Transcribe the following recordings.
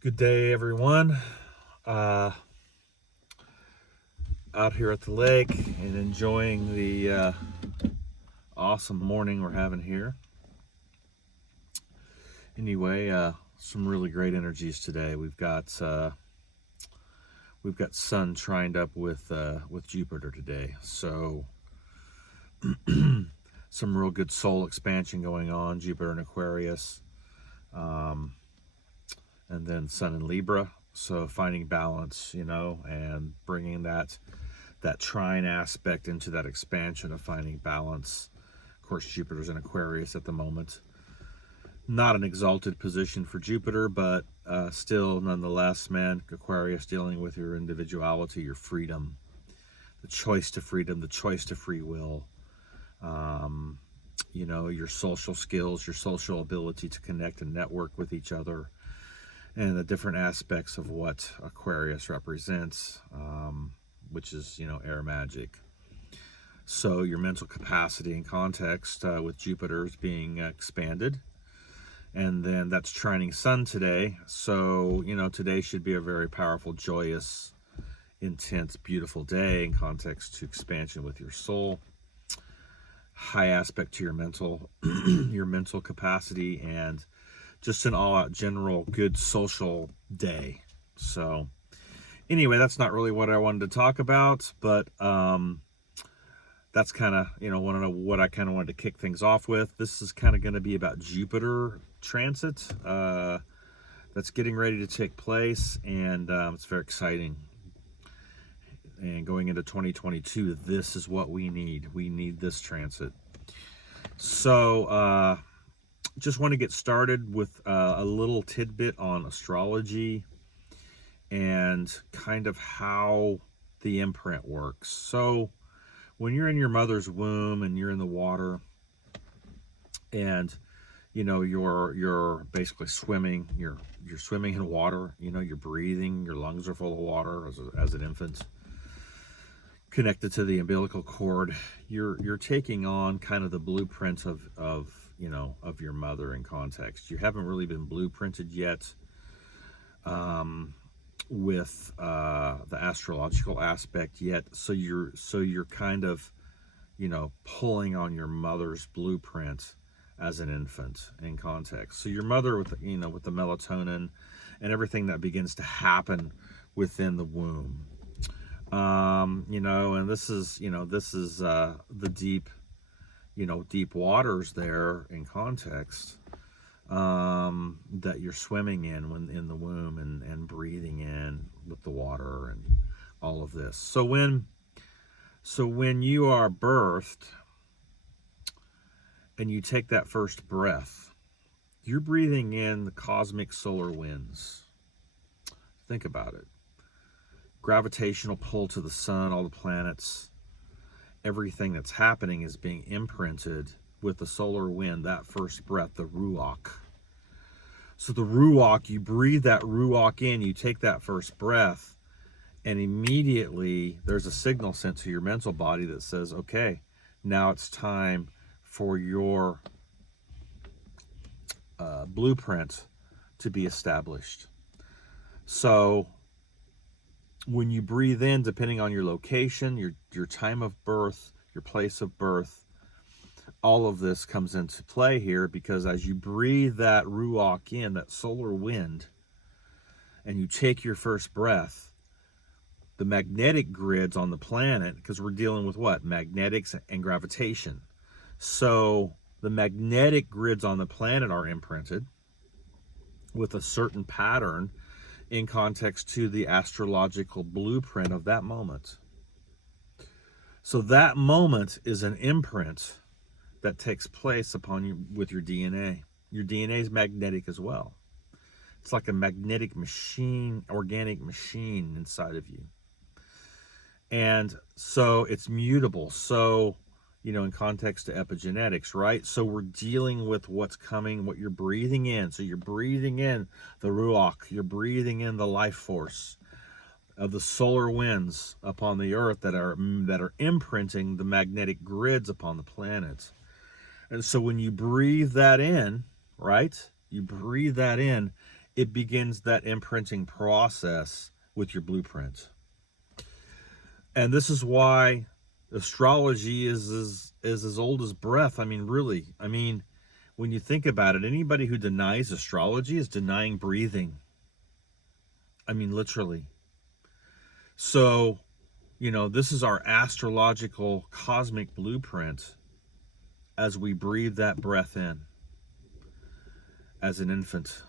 Good day, everyone. Out here at the lake and enjoying the awesome morning we're having here. Anyway, some really great energies today. We've got Sun trined up with Jupiter today, so some real good soul expansion going on. Jupiter in Aquarius, and then Sun in Libra. So finding balance, and bringing that trine aspect into that expansion of finding balance. Of course, Jupiter's in Aquarius at the moment. Not an exalted position for Jupiter, but still, nonetheless, man, Aquarius dealing with your individuality, your freedom, the choice to freedom, the choice to free will, your social skills, your social ability to connect and network with each other, and the different aspects of what Aquarius represents, which is, air magic. So your mental capacity and context with Jupiter is being expanded. And then that's trining Sun today. So, today should be a very powerful, joyous, intense, beautiful day in context to expansion with your soul. High aspect to your mental, your mental capacity, and just an all-out general good social day. So anyway, that's not really what I wanted to talk about, but that's kind of, what I kind of wanted to kick things off with. This is kind of going to be about Jupiter transit that's getting ready to take place, and it's very exciting. And going into 2022, this is what we need. We need this transit. So just want to get started with a little tidbit on astrology and kind of how the imprint works. So when you're in your mother's womb and you're in the water, and you're basically swimming, you're swimming in water, you're breathing, your lungs are full of water as an infant, connected to the umbilical cord. You're taking on kind of the blueprint of your mother in context. You haven't really been blueprinted yet with the astrological aspect yet, so you're kind of pulling on your mother's blueprint as an infant in context. So your mother with the melatonin and everything that begins to happen within the womb, and this is the deep waters there in context, that you're swimming in when in the womb and breathing in with the water and all of this. So when you are birthed and you take that first breath, you're breathing in the cosmic solar winds. Think about it. Gravitational pull to the sun, all the planets, everything that's happening is being imprinted with the solar wind, that first breath, the ruach. So the ruach, you breathe that ruach in, you take that first breath, and immediately there's a signal sent to your mental body that says, okay, now it's time for your blueprint to be established. So when you breathe in, depending on your location, your time of birth, your place of birth, all of this comes into play here, because as you breathe that ruach in, that solar wind, and you take your first breath, the magnetic grids on the planet, because we're dealing with what? Magnetics and gravitation. So the magnetic grids on the planet are imprinted with a certain pattern in context to the astrological blueprint of that moment. So that moment is an imprint that takes place upon you with your DNA. Your DNA is magnetic as well. It's like a magnetic machine, organic machine inside of you. And so it's mutable. So, in context to epigenetics, right? So we're dealing with what's coming, what you're breathing in. So you're breathing in the ruach, you're breathing in the life force of the solar winds upon the earth that are imprinting the magnetic grids upon the planet. And so when you breathe that in, right? You breathe that in, it begins that imprinting process with your blueprint. And this is why astrology is as old as breath. I mean, really. I mean, when you think about it, anybody who denies astrology is denying breathing. I mean, literally. So, you know, this is our astrological cosmic blueprint as we breathe that breath in as an infant.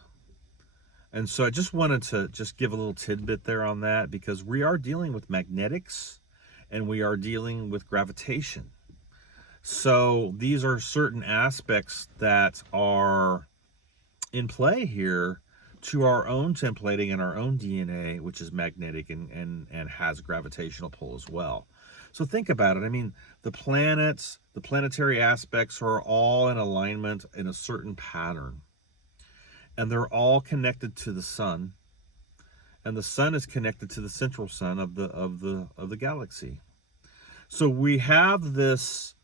And so I just wanted to just give a little tidbit there on that, because we are dealing with magnetics and we are dealing with gravitation. So these are certain aspects that are in play here to our own templating and our own DNA, which is magnetic and has gravitational pull as well. So think about it. I mean, the planets, the planetary aspects are all in alignment in a certain pattern. And they're all connected to the sun. And the sun is connected to the central sun of the galaxy. So we have this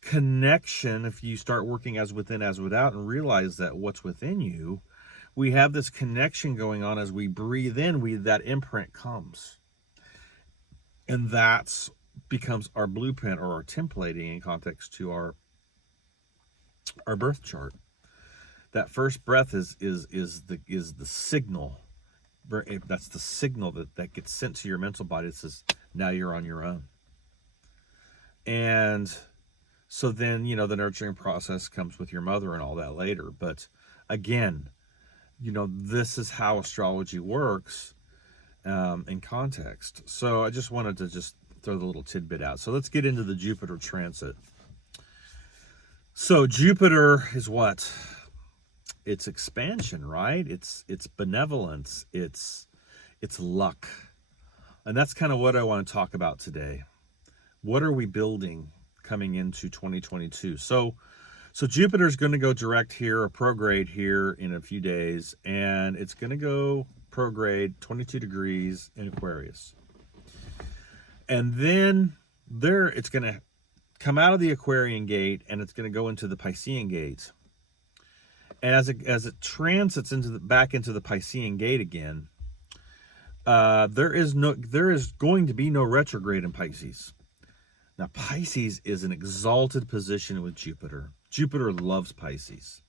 connection. If you start working as within as without and realize that what's within you, we have this connection going on. As we breathe in, that imprint comes, and that's becomes our blueprint or our templating in context to our birth chart. That first breath is the signal. That's the signal that gets sent to your mental body. It says, now you're on your own. And so then, you know, the nurturing process comes with your mother and all that later. But again, you know, this is how astrology works in context. So I just wanted to just throw the little tidbit out. So let's get into the Jupiter transit. So Jupiter is what? It's expansion, right? It's benevolence. It's luck. And that's kind of what I want to talk about today. What are we building coming into 2022? So Jupiter's going to go direct here, or prograde here in a few days, and it's going to go prograde 22 degrees in Aquarius. And then it's going to come out of the Aquarian gate, and it's going to go into the Piscean gate. And as it transits back into the Piscean gate again, there is going to be no retrograde in Pisces. Now, Pisces is an exalted position with Jupiter. Jupiter loves Pisces.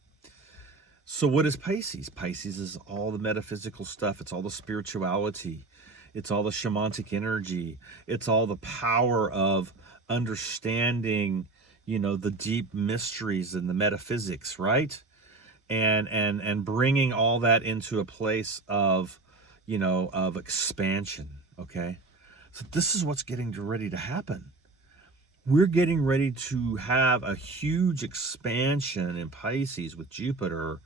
So what is Pisces? Pisces is all the metaphysical stuff. It's all the spirituality. It's all the shamanic energy. It's all the power of understanding, you know, the deep mysteries and the metaphysics, right? And bringing all that into a place of, you know, of expansion, okay? So this is what's getting ready to happen. We're getting ready to have a huge expansion in Pisces with Jupiter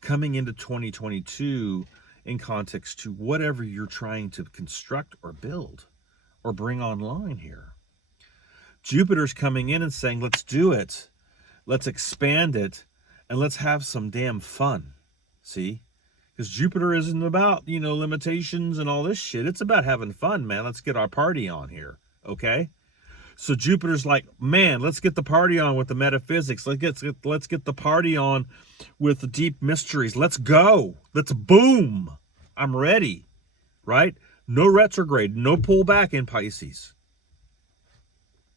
coming into 2022 in context to whatever you're trying to construct or build or bring online here. Jupiter's coming in and saying, let's do it. Let's expand it. And let's have some damn fun, see? Because Jupiter isn't about, you know, limitations and all this shit. It's about having fun, man. Let's get our party on here, okay? So Jupiter's like, man, let's get the party on with the metaphysics. Let's get the party on with the deep mysteries. Let's go. Let's boom. I'm ready, right? No retrograde, no pullback in Pisces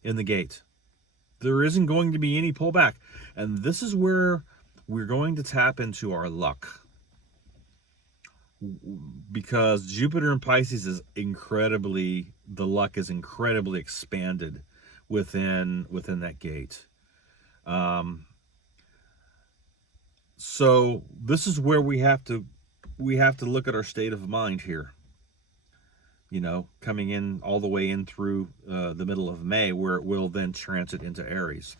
in the gate. There isn't going to be any pullback. And this is where we're going to tap into our luck, because Jupiter in Pisces is the luck is incredibly expanded within that gate. So this is where we have to look at our state of mind here. You know, coming in all the way in through the middle of May, where it will then transit into Aries.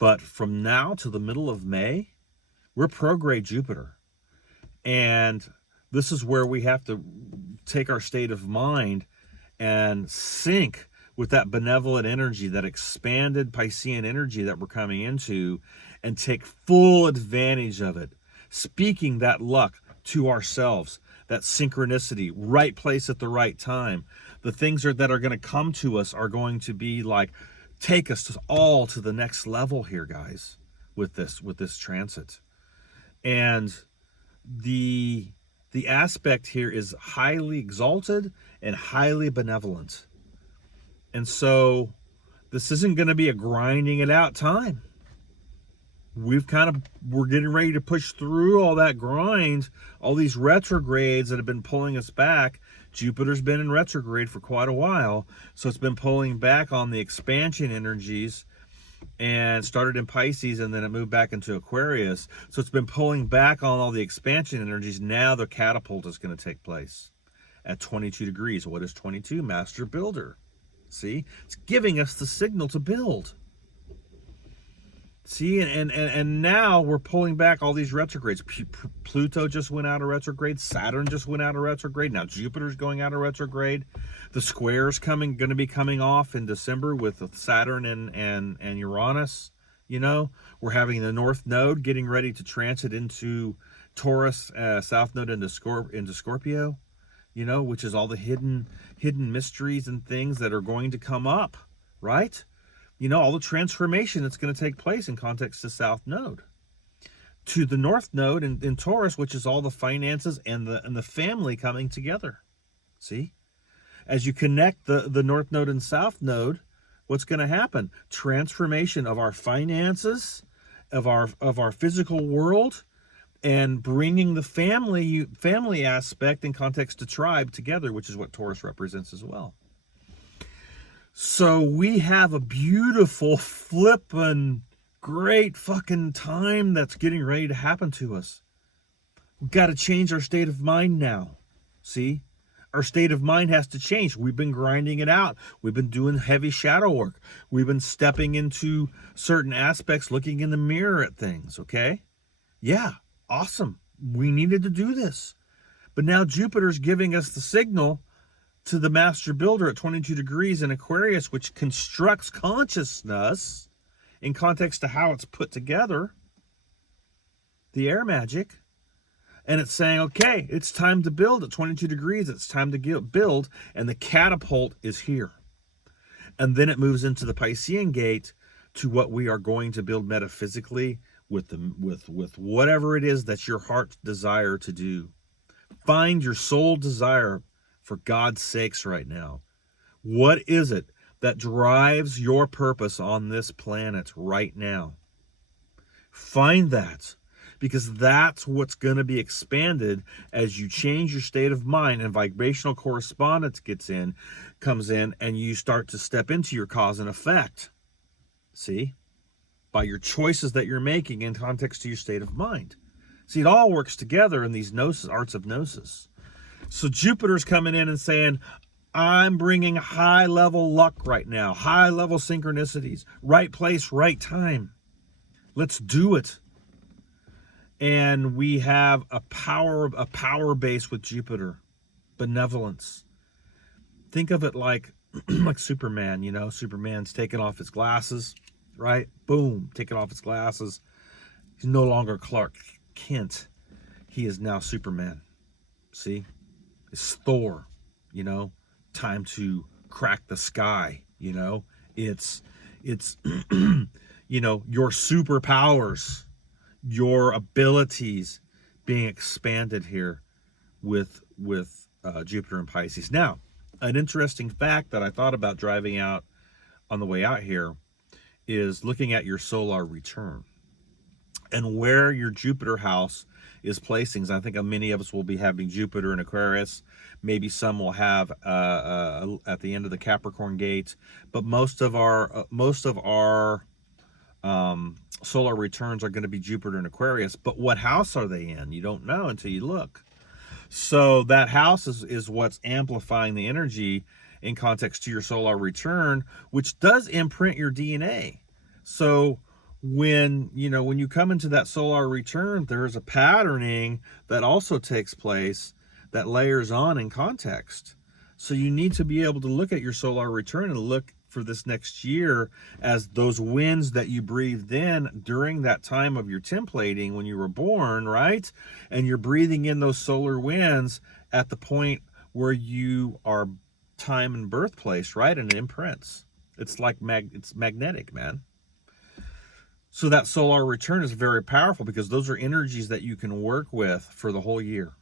But from now to the middle of May, we're prograde Jupiter. And this is where we have to take our state of mind and sync with that benevolent energy, that expanded Piscean energy that we're coming into, and take full advantage of it. Speaking that luck to ourselves, that synchronicity, right place at the right time. The things that are going to come to us are going to be like, take us all to the next level here, guys, with this transit. And the aspect here is highly exalted and highly benevolent. And so this isn't going to be a grinding it out time. We're getting ready to push through all that grind, all these retrogrades that have been pulling us back. Jupiter's been in retrograde for quite a while, so it's been pulling back on the expansion energies, and started in Pisces, and then it moved back into Aquarius. So it's been pulling back on all the expansion energies. Now the catapult is going to take place at 22 degrees. What is 22? Master Builder. See, it's giving us the signal to build. See, and now we're pulling back all these retrogrades. Pluto just went out of retrograde. Saturn just went out of retrograde. Now Jupiter's going out of retrograde. The square's going to be coming off in December with Saturn and Uranus. You know, we're having the North Node getting ready to transit into Taurus, South Node into Scorpio. You know, which is all the hidden mysteries and things that are going to come up, right? You know, all the transformation that's going to take place in context to South Node. To the North Node in Taurus, which is all the finances and the family coming together. See? As you connect the North Node and South Node, what's going to happen? Transformation of our finances, of our physical world, and bringing the family aspect in context to tribe together, which is what Taurus represents as well. So we have a beautiful, flippin', great fucking time that's getting ready to happen to us. We've got to change our state of mind now. See? Our state of mind has to change. We've been grinding it out. We've been doing heavy shadow work. We've been stepping into certain aspects, looking in the mirror at things, okay? Yeah, awesome. We needed to do this. But now Jupiter's giving us the signal to the Master Builder at 22 degrees in Aquarius, which constructs consciousness in context to how it's put together, the air magic. And it's saying, okay, it's time to build at 22 degrees. It's time to build, and the catapult is here. And then it moves into the Piscean gate to what we are going to build metaphysically with whatever it is that's your heart's desire to do. Find your soul desire. For God's sakes right now, what is it that drives your purpose on this planet right now? Find that, because that's what's going to be expanded as you change your state of mind and vibrational correspondence comes in, and you start to step into your cause and effect. See? By your choices that you're making in context to your state of mind. See, it all works together in these gnosis, arts of gnosis. So Jupiter's coming in and saying, I'm bringing high-level luck right now, high-level synchronicities, right place, right time. Let's do it. And we have a power base with Jupiter, benevolence. Think of it like Superman, you know, Superman's taking off his glasses, right? Boom, taking off his glasses. He's no longer Clark Kent. He is now Superman. See? It's Thor, you know, time to crack the sky, you know, it's you know, your superpowers, your abilities being expanded here with Jupiter and Pisces. Now, an interesting fact that I thought about driving out on the way out here is looking at your solar return and where your Jupiter house is placing. I think many of us will be having Jupiter in Aquarius. Maybe some will have at the end of the Capricorn gate. But most of our solar returns are going to be Jupiter in Aquarius. But what house are they in? You don't know until you look. So that house is what's amplifying the energy in context to your solar return, which does imprint your DNA. So when you come into that solar return, there's a patterning that also takes place that layers on in context. So you need to be able to look at your solar return and look for this next year as those winds that you breathed in during that time of your templating when you were born, right? And you're breathing in those solar winds at the point where you are time and birthplace, right? And it imprints. It's like it's magnetic, man. So that solar return is very powerful because those are energies that you can work with for the whole year.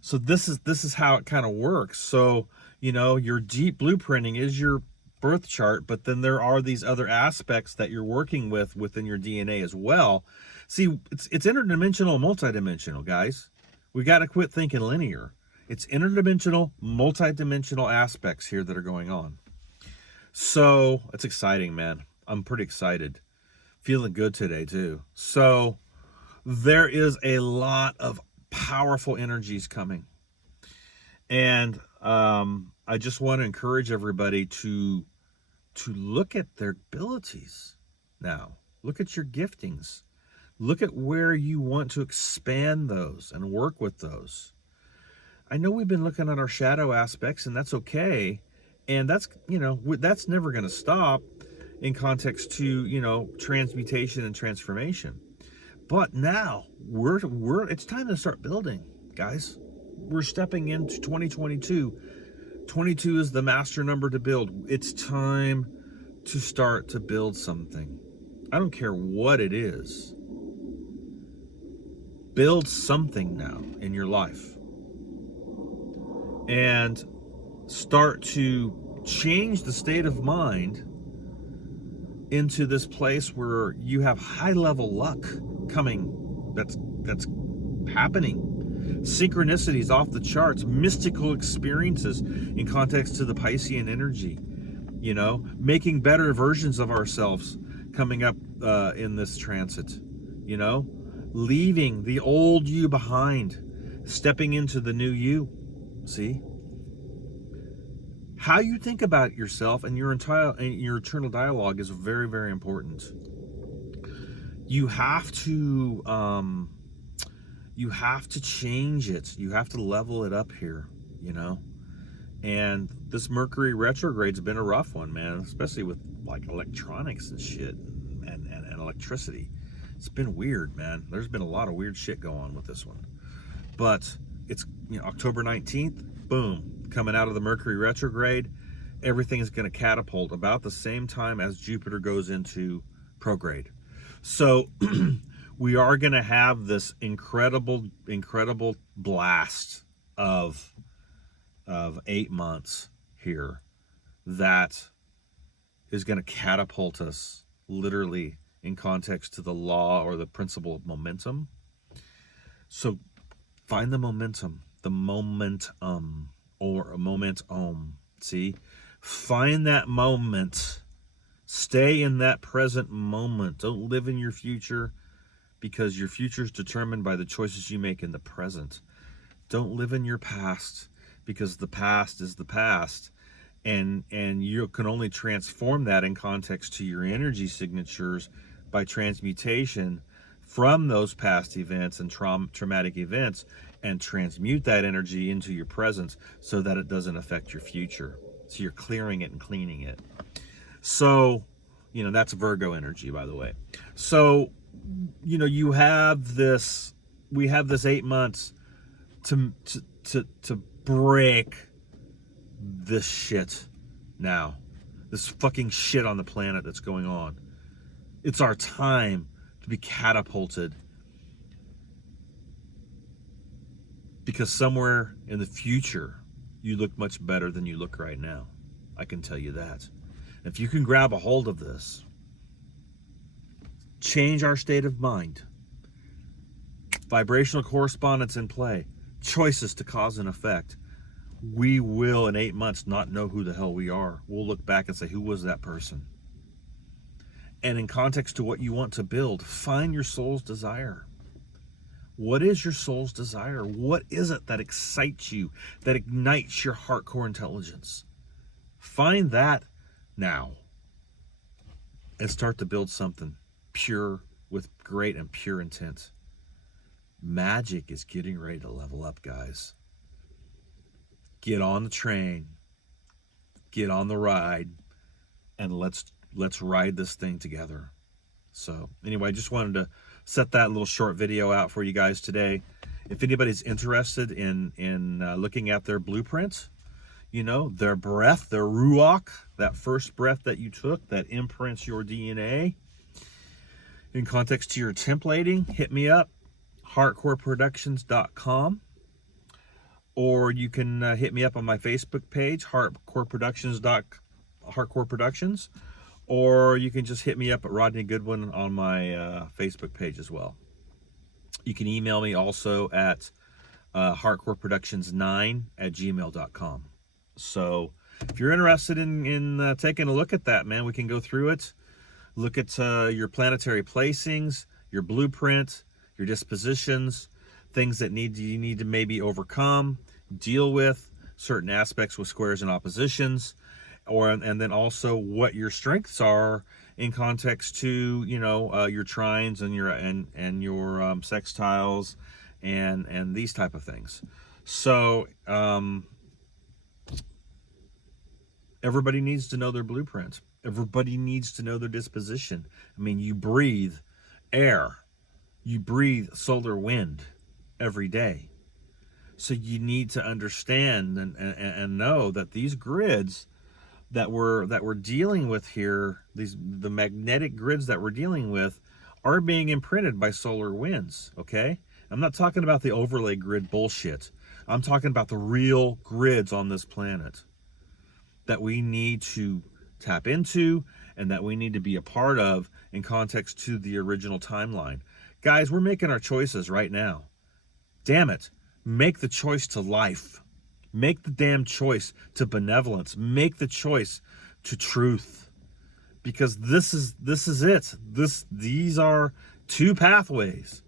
So this is how it kind of works. So, you know, your deep blueprinting is your birth chart, but then there are these other aspects that you're working with within your DNA as well. See, it's interdimensional, multidimensional, guys. We got to quit thinking linear. It's interdimensional, multidimensional aspects here that are going on. So it's exciting, man. I'm pretty excited. Feeling good today too. So there is a lot of powerful energies coming. And I just want to encourage everybody to look at their abilities now. Look at your giftings. Look at where you want to expand those and work with those. I know we've been looking at our shadow aspects, and that's okay. And that's, you know, that's never going to stop in context to, you know, transmutation and transformation. But now it's time to start building, guys. We're stepping into 2022. 22 is the master number to build. It's time to start to build something. I don't care what it is. Build something now in your life. And start to change the state of mind into this place where you have high-level luck coming. That's happening. Synchronicities off the charts, mystical experiences in context to the Piscean energy, you know, making better versions of ourselves coming up in this transit, you know, leaving the old you behind, stepping into the new you. See? How you think about yourself and your eternal dialogue is very, very important. You have to change it. You have to level it up here, you know. And this Mercury retrograde's been a rough one, man, especially with like electronics and shit and electricity. It's been weird, man. There's been a lot of weird shit going on with this one. But it's, you know, October 19th, boom, coming out of the Mercury retrograde, everything is going to catapult about the same time as Jupiter goes into PROGRADE. So we are going to have this incredible blast of 8 months here that is going to catapult us literally in context to the law or the principle of momentum. So find the momentum, or a momentum. See, find that moment. Stay in that present moment. Don't live in your future, because your future is determined by the choices you make in the present. Don't live in your past, because the past is the past, and you can only transform that in context to your energy signatures by transmutation from those past events and traumatic events, and transmute that energy into your present so that it doesn't affect your future. So you're clearing it and cleaning it. So, you know, that's Virgo energy, by the way. So, you know, we have this 8 months to break this shit now. This fucking shit on the planet that's going on. It's our time to be catapulted. Because somewhere in the future, you look much better than you look right now. I can tell you that. If you can grab a hold of this, change our state of mind, vibrational correspondence in play, choices to cause and effect, we will in 8 months not know who the hell we are. We'll look back and say, who was that person? And in context to what you want to build, find your soul's desire. What is your soul's desire? What is it that excites you, that ignites your hardcore intelligence? Find that now and start to build something pure with great and pure intent. Magic is getting ready to level up, guys. Get on the train, get on the ride, and let's ride this thing together. So anyway, I just wanted to set that little short video out for you guys today. If anybody's interested in looking at their blueprint, you know, their breath, their ruach, that first breath that you took that imprints your DNA, In context to your templating, hit me up, heartcoreproductions.com, or you can hit me up on my Facebook page, Heartcore Productions, or you can just hit me up at Rodney Goodwin on my Facebook page as well. You can email me also at heartcoreproductions9@gmail.com. So if you're interested in taking a look at that, man, we can go through it. Look at your planetary placings, your blueprint, your dispositions, things that you need to maybe overcome, deal with, certain aspects with squares and oppositions, and then also what your strengths are in context to, you know, your trines and your sextiles and these type of things. So everybody needs to know their blueprint. Everybody needs to know their disposition. I mean, you breathe air, you breathe solar wind every day. So you need to understand and know that these grids that we're dealing with here, the magnetic grids that we're dealing with, are being imprinted by solar winds. Okay, I'm not talking about the overlay grid bullshit. I'm talking about the real grids on this planet that we need to tap into and that we need to be a part of in context to the original timeline. Guys, we're making our choices right now. Damn it. Make the choice to life. Make the damn choice to benevolence. Make the choice to truth. Because this is it. These are two pathways,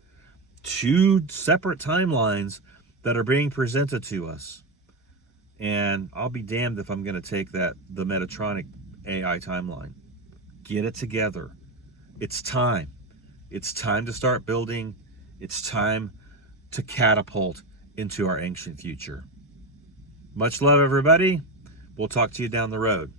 two separate timelines that are being presented to us. And I'll be damned if I'm going to take the Metatronic AI timeline. Get it together. It's time. It's time to start building. It's time to catapult into our ancient future. Much love, everybody. We'll talk to you down the road.